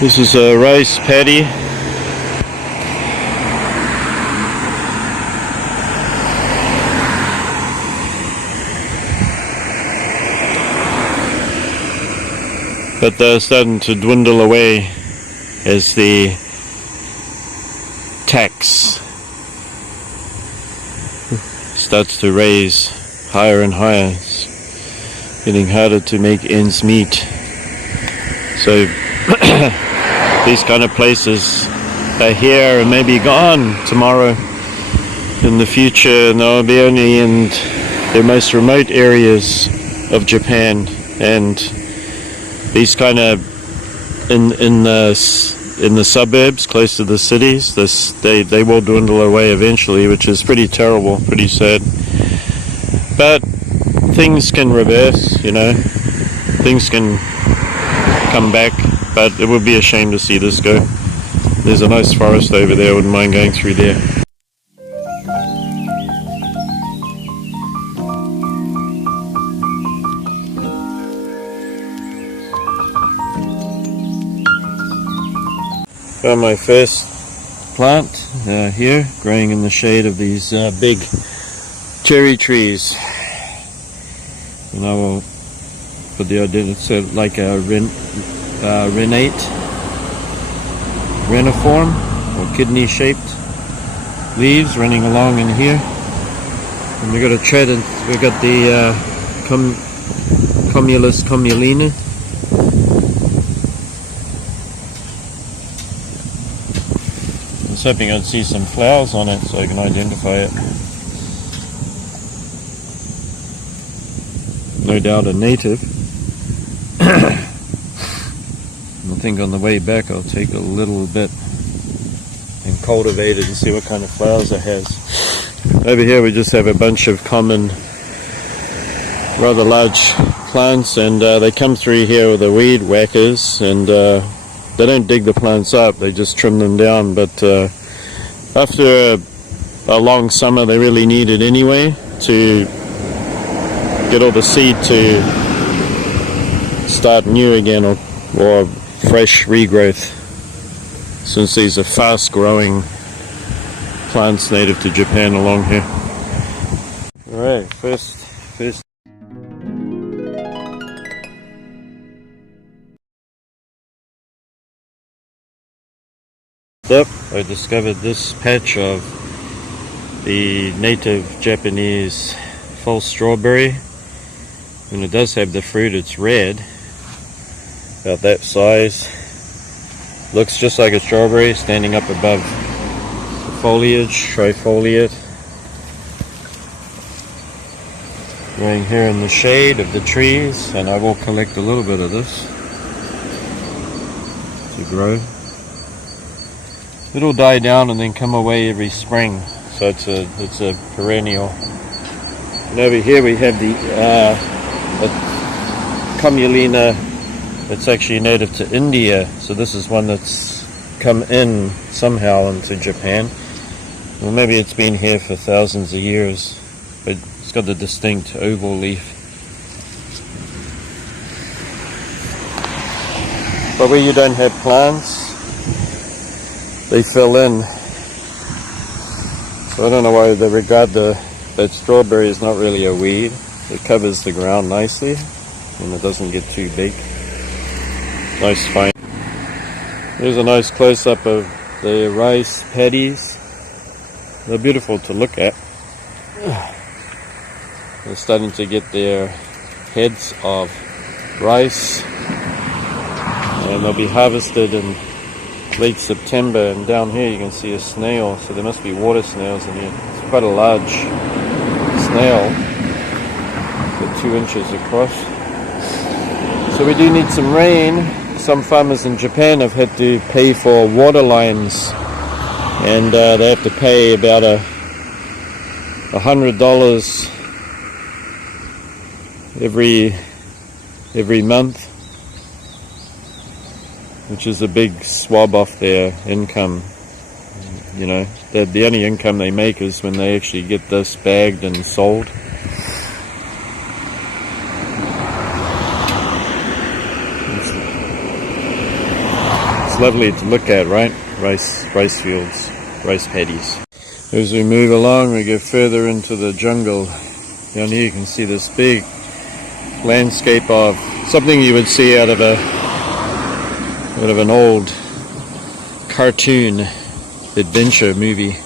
This is a rice paddy. But they're starting to dwindle away as the tax starts to raise higher and higher. It's getting harder to make ends meet. So these kind of places are here and maybe gone tomorrow in the future, and they'll be only in the most remote areas of Japan, and these kind of in the suburbs close to the cities, they will dwindle away eventually, which is pretty terrible, pretty sad. But things can reverse, you know, things can come back, but it would be a shame to see this go. There's a nice forest over there, I wouldn't mind going through there. Found my first plant here, growing in the shade of these big cherry trees, and I will put the idea, it's like a reniform or kidney shaped leaves running along in here, and we've got a tread, and we've got the Comulus comulina. I was hoping I'd see some flowers on it so I can identify it. No doubt a native. I think on the way back I'll take a little bit and cultivate it and see what kind of flowers it has. Over here we just have a bunch of common, rather large plants, and they come through here with the weed whackers, and they don't dig the plants up, they just trim them down. But after a long summer they really need it anyway to get all the seed to start new again, or fresh regrowth, since these are fast growing plants native to Japan along here. Alright, first up, I discovered this patch of the native Japanese false strawberry. When it does have the fruit, it's red, about that size. Looks just like a strawberry standing up above the foliage, trifoliate. Growing here in the shade of the trees, and I will collect a little bit of this to grow. It'll die down and then come away every spring, so it's a perennial. And over here we have the Comulina. It's actually native to India, so this is one that's come in somehow into Japan. Well, maybe it's been here for thousands of years, but it's got the distinct oval leaf. But where you don't have plants, they fill in. So I don't know why they regard that strawberry is not really a weed. It covers the ground nicely and it doesn't get too big. Nice fine. Here's a nice close-up of the rice paddies. They're beautiful to look at. They're starting to get their heads of rice, and they'll be harvested in late September. And down here you can see a snail, so there must be water snails in here. It's quite a large snail, about 2 inches across. So we do need some rain. Some farmers in Japan have had to pay for water lines, and they have to pay about $100 every month, which is a big swab off their income. You know, the only income they make is when they actually get this bagged and sold. It's lovely to look at, right? Rice fields, rice paddies. As we move along, we get further into the jungle. Down here you can see this big landscape of something you would see out of an old cartoon adventure movie,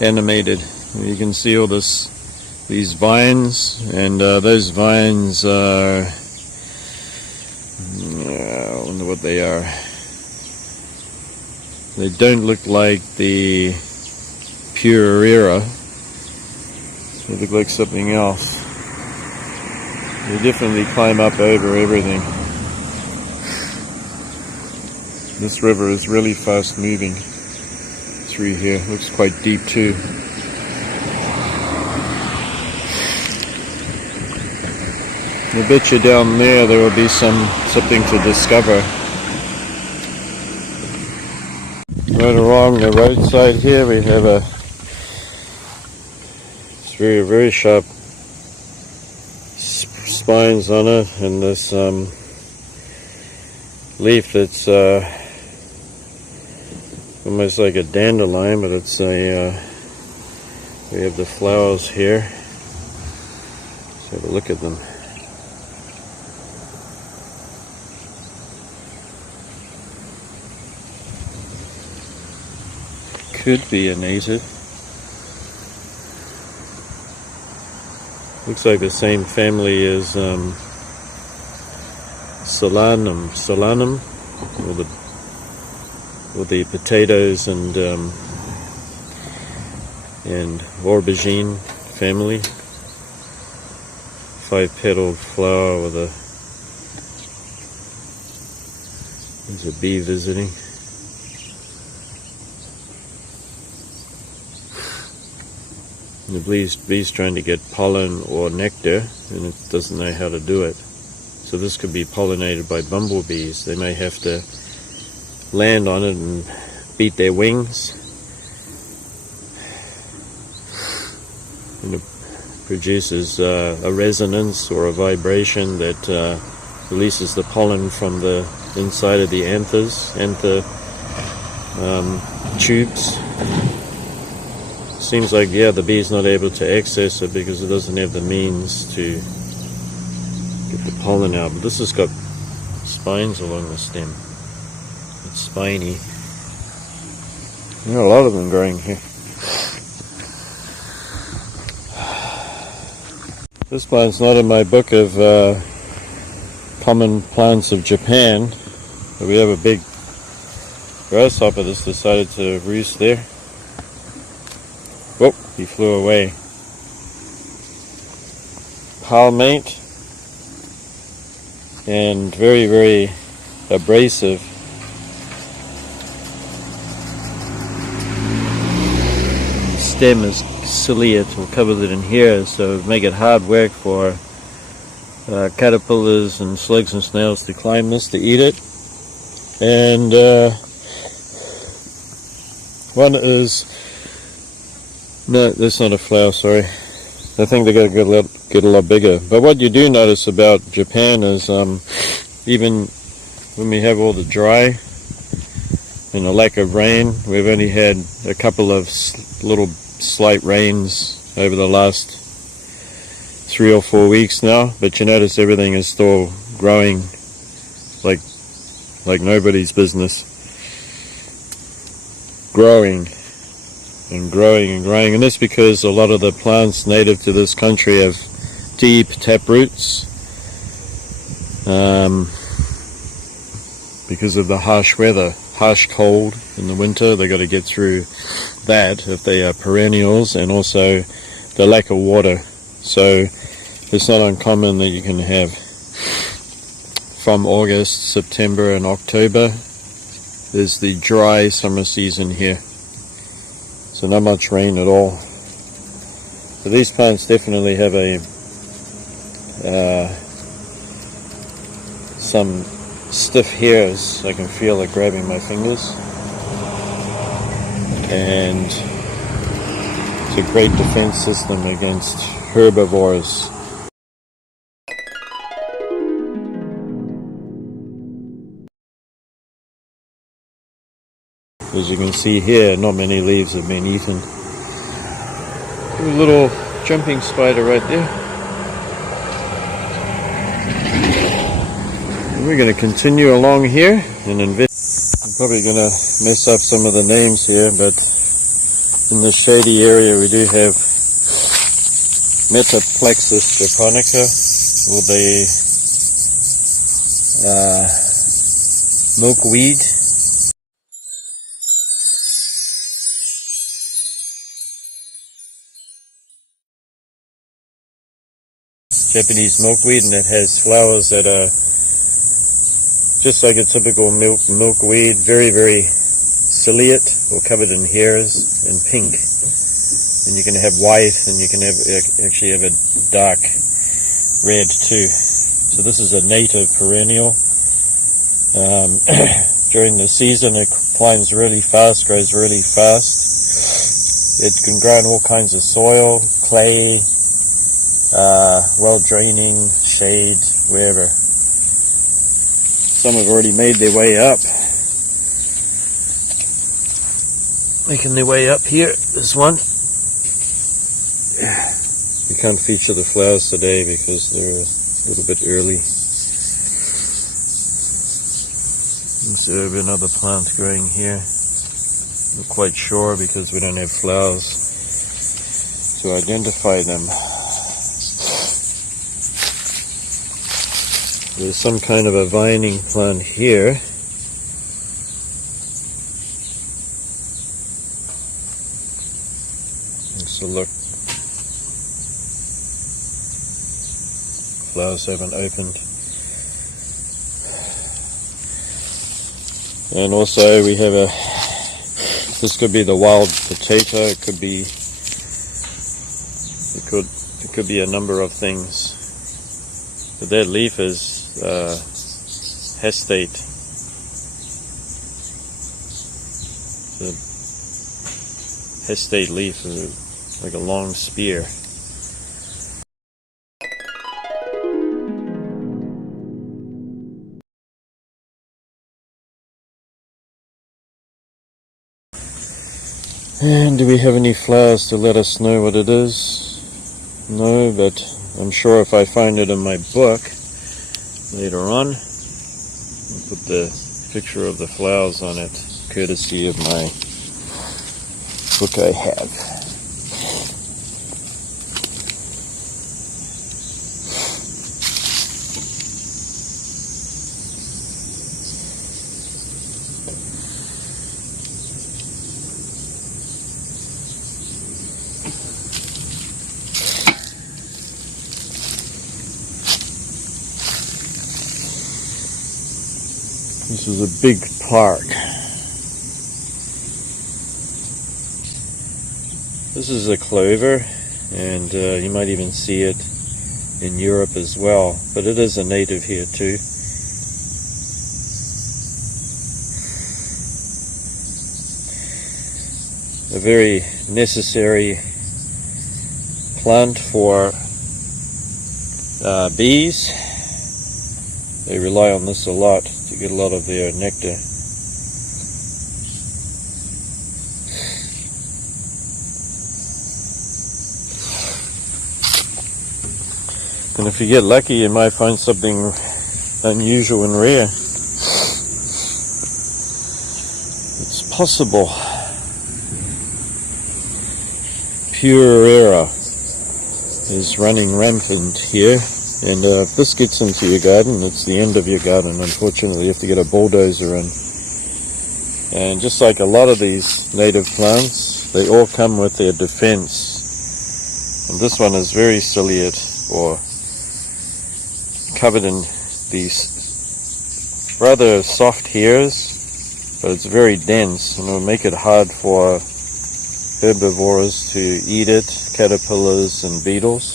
animated. You can see all these vines, and those vines are, I wonder what they are. They don't look like the Purera. They look like something else. They definitely climb up over everything. This river is really fast moving through here. It looks quite deep too. I bet you down there will be something to discover. Right along the roadside here we have it's very sharp spines on it, and this leaf that's almost like a dandelion, but it's we have the flowers here. Let's have a look at them. Could be a native. Looks like the same family as solanum, or the potatoes and aubergine family. 5-petaled flower with there's a bee visiting. The bee's trying to get pollen or nectar, and it doesn't know how to do it. So this could be pollinated by bumblebees. They may have to land on it and beat their wings, and it produces a resonance or a vibration that releases the pollen from the inside of the anther tubes. Seems like, yeah, the bee's not able to access it because it doesn't have the means to get the pollen out. But this has got spines along the stem. It's spiny. There are a lot of them growing here. This plant's not in my book of common plants of Japan, but we have a big grasshopper that's decided to roost there. Oh, he flew away. Palmate, and very abrasive. Stem is ciliate, we'll cover it in here, so it'll make it hard work for caterpillars and slugs and snails to climb this, to eat it. And one is, no, that's not a flower, sorry. I think they're going to get a lot bigger. But what you do notice about Japan is even when we have all the dry and the lack of rain, we've only had a couple of little slight rains over the last 3 or 4 weeks now, but you notice everything is still growing like nobody's business. Growing and growing, and that's because a lot of the plants native to this country have deep tap roots because of the harsh weather, harsh cold in the winter. They got to get through that if they are perennials, and also the lack of water. So it's not uncommon that you can have from August, September and October is the dry summer season here. So not much rain at all. So these plants definitely have some stiff hairs. I can feel it grabbing my fingers. And it's a great defense system against herbivores. As you can see here, not many leaves have been eaten. A little jumping spider right there. And we're going to continue along here and invest. I'm probably going to mess up some of the names here, but in this shady area we do have Metaplexus japonica, or the milkweed. Japanese milkweed, and it has flowers that are just like a typical milkweed, very ciliate or covered in hairs, and pink. And you can have white, and you can have actually have a dark red too. So this is a native perennial. During the season it climbs really fast, grows really fast. It can grow in all kinds of soil, clay, well draining, shade, wherever. Some have already made their way up. Making their way up here, this one. We can't feature the flowers today because they're a little bit early. So we have another plant growing here. Not quite sure because we don't have flowers to identify them. There's some kind of a vining plant here. So look, flowers haven't opened. And also we have this could be the wild potato, it could be a number of things. But that leaf is hestate. The hestate leaf is like a long spear. And do we have any flowers to let us know what it is? No, but I'm sure if I find it in my book later on, I'll put the picture of the flowers on it, courtesy of my book I have. This is a big park. This is a clover, and you might even see it in Europe as well, but it is a native here too. A very necessary plant for bees. They rely on this a lot to get a lot of their nectar. And if you get lucky, you might find something unusual and rare. It's possible. Purera is running rampant here. And if this gets into your garden, it's the end of your garden. Unfortunately, you have to get a bulldozer in. And just like a lot of these native plants, they all come with their defense. And this one is very ciliate, or covered in these rather soft hairs, but it's very dense, and it will make it hard for herbivores to eat it, caterpillars and beetles.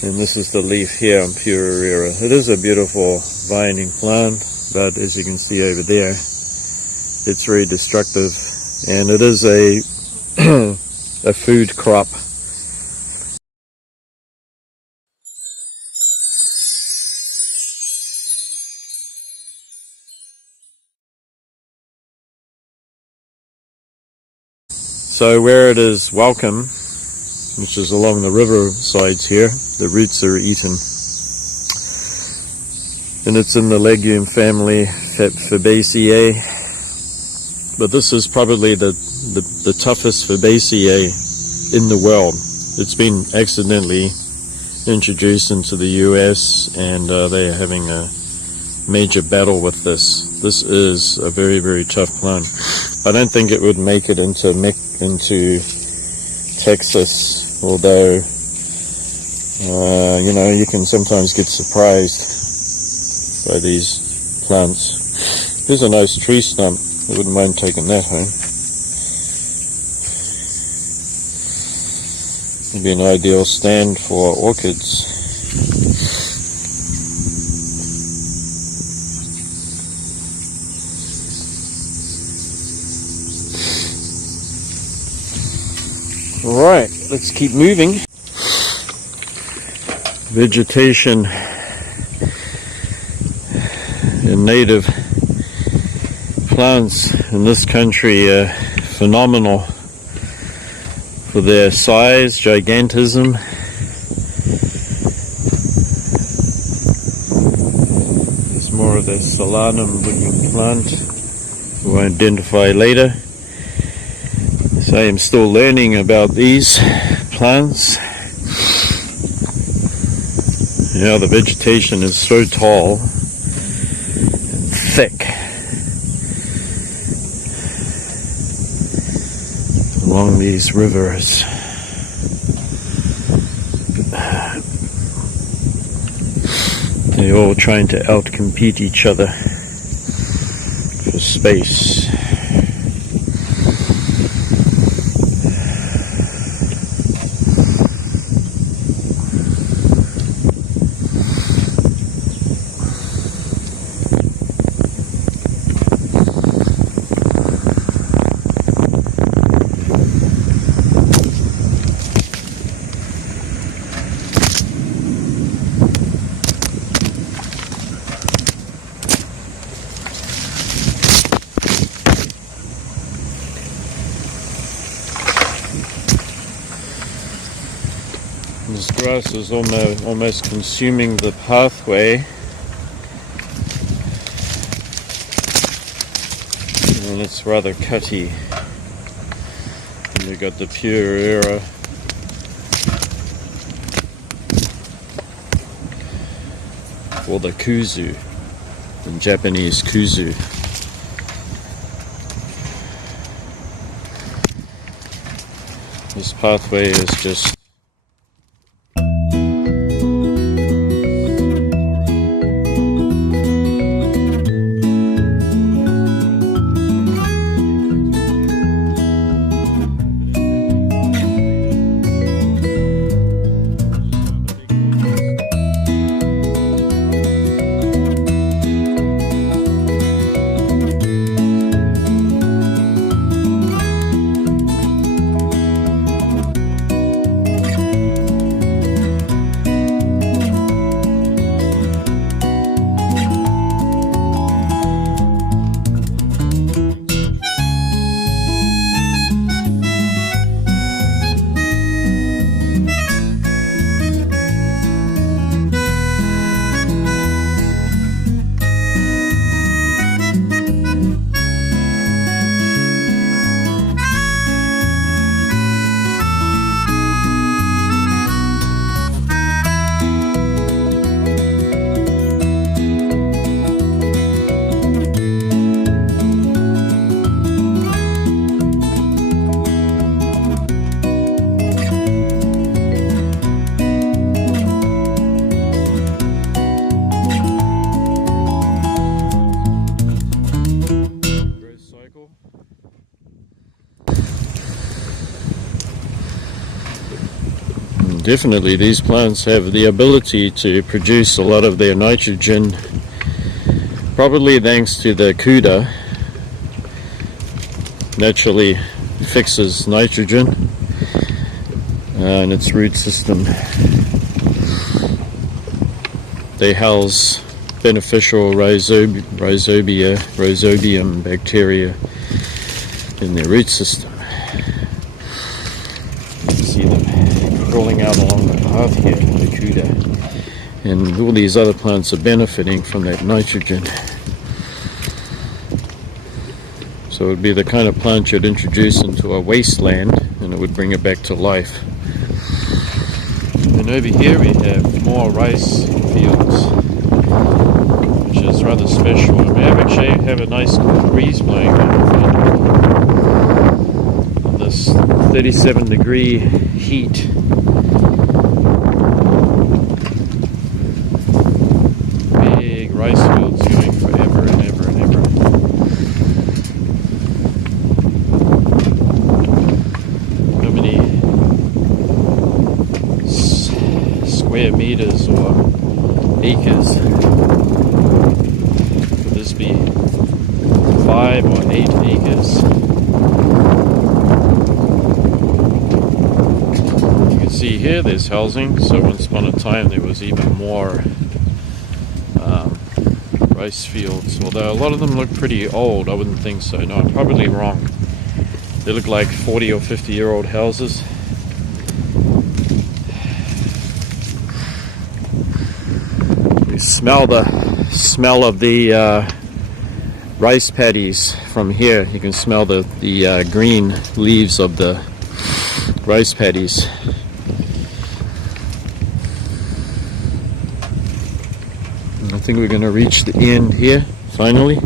And this is the leaf here on Purera. It is a beautiful vining plant, but as you can see over there, it's very destructive, and it is a a food crop. So where it is welcome, which is along the river sides here, the roots are eaten. And it's in the legume family Fabaceae. But this is probably the toughest Fabaceae in the world. It's been accidentally introduced into the US, and they are having a major battle with this. This is a very, very tough plant. I don't think it would make it into Texas, although you know, you can sometimes get surprised by these plants. Here's a nice tree stump. I wouldn't mind taking that home. It'd be an ideal stand for orchids. Alright, let's keep moving. Vegetation and native plants in this country are phenomenal for their size, gigantism. There's more of the solanum looking plant we'll identify later. So I am still learning about these plants. You know, the vegetation is so tall and thick along these rivers. They're all trying to outcompete each other for space. This grass is almost consuming the pathway, and it's rather cutty. And you've got the pure era, or the kuzu, in Japanese kuzu. This pathway is just definitely these plants have the ability to produce a lot of their nitrogen, probably thanks to the CUDA, naturally fixes nitrogen in its root system. They house beneficial rhizobium bacteria in their root system. see them crawling out along the path here, the Cuda. And all these other plants are benefiting from that nitrogen. So it would be the kind of plant you'd introduce into a wasteland and it would bring it back to life. And over here we have more rice fields, which is rather special. And we actually have a nice cool breeze blowing on this 37-degree heat. Big rice fields going forever and ever and ever. How many square meters or acres could this be? 5 or 8 acres. You can see here there's housing, so once upon a time there was even more rice fields, although a lot of them look pretty old. I wouldn't think so. No, I'm probably wrong. They look like 40 or 50-year-old houses. You smell the smell of the rice paddies from here. You can smell the green leaves of the rice paddies. And I think we're going to reach the end here finally.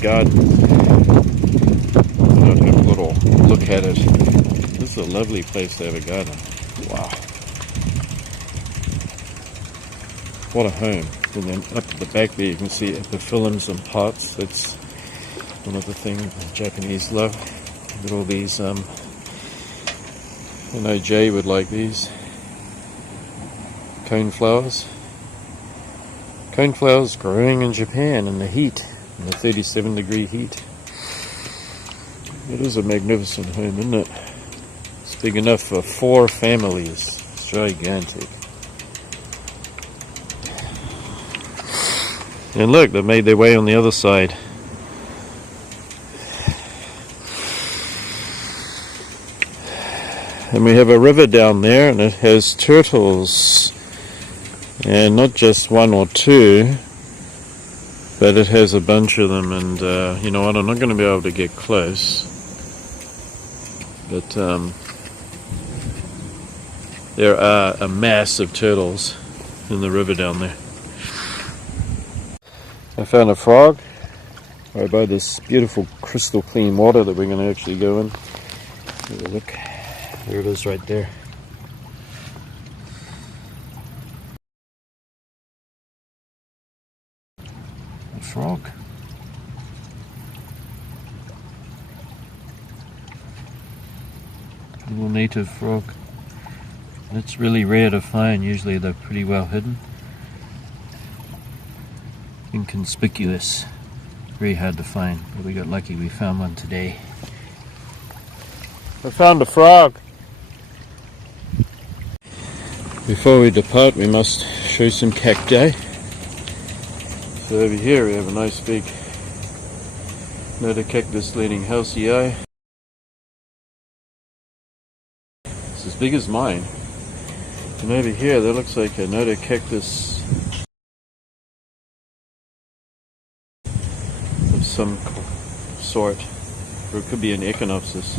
Garden. I'll have a little look at it. This is a lovely place to have a garden. Wow. What a home. And then up at the back there you can see epiphyllums and pots. That's one of the things the Japanese love. Look at all these, I know Jay would like these. Coneflowers. Coneflowers growing in Japan in the heat. In the 37-degree heat. It is a magnificent home, isn't it? It's big enough for 4 families. It's gigantic. And look, they made their way on the other side. And we have a river down there, and it has turtles. And not just 1 or 2. But it has a bunch of them, and you know what, I'm not going to be able to get close. But there are a mass of turtles in the river down there. I found a frog right by this beautiful crystal clean water that we're going to actually go in. Have a look. There it is right there. Frog. A little native frog. It's really rare to find. Usually they're pretty well hidden. Inconspicuous. Very hard to find. But we got lucky, we found one today. I found a frog. Before we depart, we must show some cacti. So over here we have a nice big Notocactus leading halcyon. It's as big as mine. And over here that looks like a Notocactus of some sort. Or it could be an Echinopsis.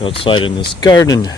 Outside in this garden.